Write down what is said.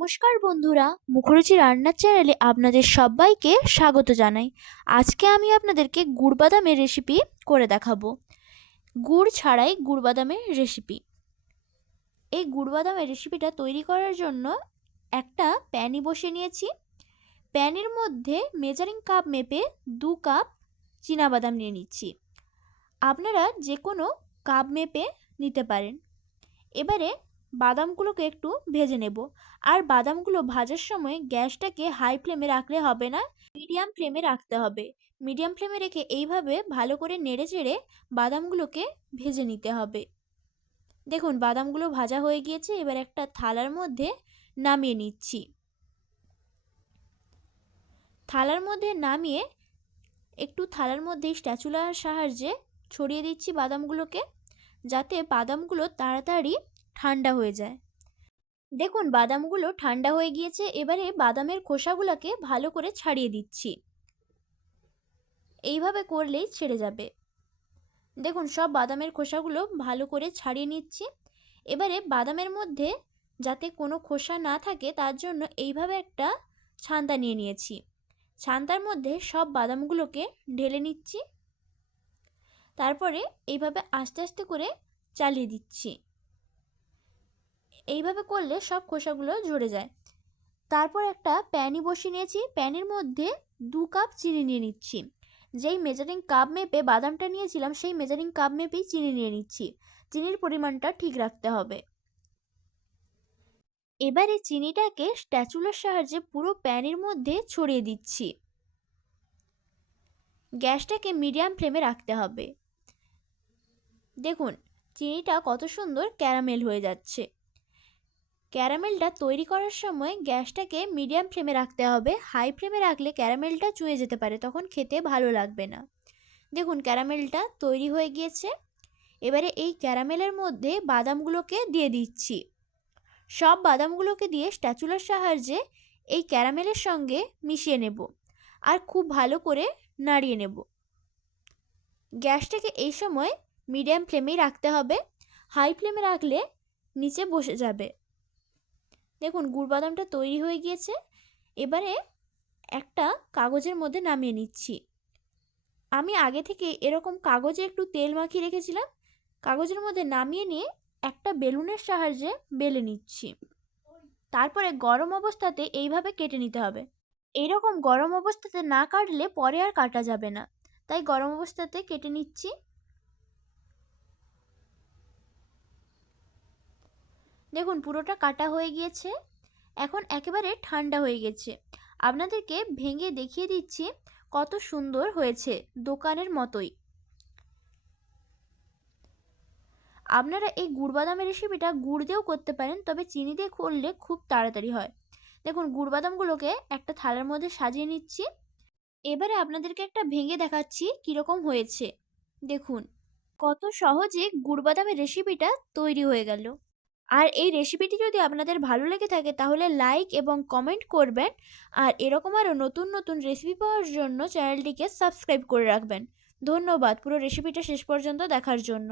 নমস্কার বন্ধুরা, মুখরুচি রান্নার চ্যানেলে আপনাদের সবাইকে স্বাগত জানাই। আজকে আমি আপনাদেরকে গুড় বাদামের রেসিপি করে দেখাবো। গুড় ছাড়াই গুড় বাদামের রেসিপি এই গুড় বাদামের রেসিপিটা তৈরি করার জন্য একটা প্যানি বসে নিয়েছি। প্যানের মধ্যে মেজারিং কাপ মেপে দু কাপ বাদাম নিয়ে নিচ্ছি। আপনারা যে কোনো কাপ মেপে নিতে পারেন। এবারে বাদামগুলোকে একটু ভেজে নেব। আর বাদামগুলো ভাজার সময় গ্যাসটাকে হাই ফ্লেমে রাখলে হবে না, মিডিয়াম ফ্লেমে রাখতে হবে। মিডিয়াম ফ্লেমে রেখে এইভাবে ভালো করে নেড়ে চেড়ে বাদামগুলোকে ভেজে নিতে হবে। দেখুন, বাদামগুলো ভাজা হয়ে গিয়েছে, এবার একটা থালার মধ্যে নামিয়ে নিচ্ছি। থালার মধ্যে নামিয়ে একটু থালার মধ্যে স্ট্যাচুলার সাহায্যে ছড়িয়ে দিচ্ছি বাদামগুলোকে, যাতে বাদামগুলো তাড়াতাড়ি ঠান্ডা হয়ে যায়। দেখুন, বাদামগুলো ঠান্ডা হয়ে গিয়েছে, এবারে বাদামের খোসাগুলোকে ভালো করে ছাড়িয়ে দিচ্ছি। এইভাবে করলেই ছেড়ে যাবে। দেখুন, সব বাদামের খোসাগুলো ভালো করে ছাড়িয়ে নিচ্ছি। এবারে বাদামের মধ্যে যাতে কোনো খোসা না থাকে, তার জন্য এইভাবে একটা ছান্তা নিয়ে নিয়েছি। ছান্তার মধ্যে সব বাদামগুলোকে ঢেলে নিচ্ছি। তারপরে এইভাবে আস্তে আস্তে করে চালিয়ে দিচ্ছি। এইভাবে করলে সব খোসাগুলো ঝরে যায়। তারপর একটা প্যানি বসিয়ে নিয়েছি। প্যানের মধ্যে দু কাপ চিনি নিয়ে নিচ্ছি। যেই মেজারিং কাপ মেপে বাদামটা নিয়েছিলাম, সেই মেজারিং কাপ মেপেই চিনি নিয়ে নিচ্ছি। চিনির পরিমাণটা ঠিক রাখতে হবে। এবারে চিনিটাকে স্ট্যাচুলার সাহায্যে পুরো প্যানের মধ্যে ছড়িয়ে দিচ্ছি। গ্যাসটাকে মিডিয়াম ফ্লেমে রাখতে হবে। দেখুন, চিনিটা কত সুন্দর ক্যারামেল হয়ে যাচ্ছে। ক্যারামেলটা তৈরি করার সময় গ্যাসটাকে মিডিয়াম ফ্লেমে রাখতে হবে। হাই ফ্লেমে রাখলে ক্যারামেলটা চুয়ে যেতে পারে, তখন খেতে ভালো লাগবে না। দেখুন, ক্যারামেলটা তৈরি হয়ে গিয়েছে। এবারে এই ক্যারামেলের মধ্যে বাদামগুলোকে দিয়ে দিচ্ছি। সব বাদামগুলোকে দিয়ে স্ট্যাচুলার সাহায্যে এই ক্যারামেলের সঙ্গে মিশিয়ে নেব আর খুব ভালো করে নাড়িয়ে নেব। গ্যাসটাকে এই সময় মিডিয়াম ফ্লেমেই রাখতে হবে। হাই ফ্লেমে রাখলে নিচে বসে যাবে। দেখুন গুড় বাদামটা তৈরি হয়ে গিয়েছে। এবারে একটা কাগজের মধ্যে নামিয়ে নিচ্ছি। আমি আগে থেকে এরকম কাগজে একটু তেল মাখিয়ে রেখেছিলাম। কাগজের মধ্যে নামিয়ে নিয়ে একটা বেলুনের সাহায্যে বেলে নিচ্ছি। তারপরে গরম অবস্থাতে এইভাবে কেটে নিতে হবে। এইরকম গরম অবস্থাতে না কাটলে পরে আর কাটা যাবে না। তাই গরম অবস্থাতে কেটে নিচ্ছি। দেখুন পুরোটা কাটা হয়ে গিয়েছে। এখন একেবারে ঠান্ডা হয়ে গেছে। আপনাদেরকে ভেঙে দেখিয়ে দিচ্ছি কত সুন্দর হয়েছে দোকানের মতোই। আপনারা এই গুড় বাদামের রেসিপিটা গুড় দিয়েও করতে পারেন, তবে চিনি দিয়ে করলে খুব তাড়াতাড়ি হয়। দেখুন গুড় বাদামগুলোকে একটা থালার মধ্যে সাজিয়ে নিচ্ছি। এবারে আপনাদেরকে একটা ভেঙে দেখাচ্ছি কীরকম হয়েছে। দেখুন কত সহজে গুড় বাদামের রেসিপিটা তৈরি হয়ে গেল। আর এই রেসিপিটি যদি আপনাদের ভালো লেগে থাকে, তাহলে লাইক এবং কমেন্ট করবেন। আর এরকম আরও নতুন নতুন রেসিপি পাওয়ার জন্য চ্যানেলটিকে সাবস্ক্রাইব করে রাখবেন। ধন্যবাদ পুরো রেসিপিটা শেষ পর্যন্ত দেখার জন্য।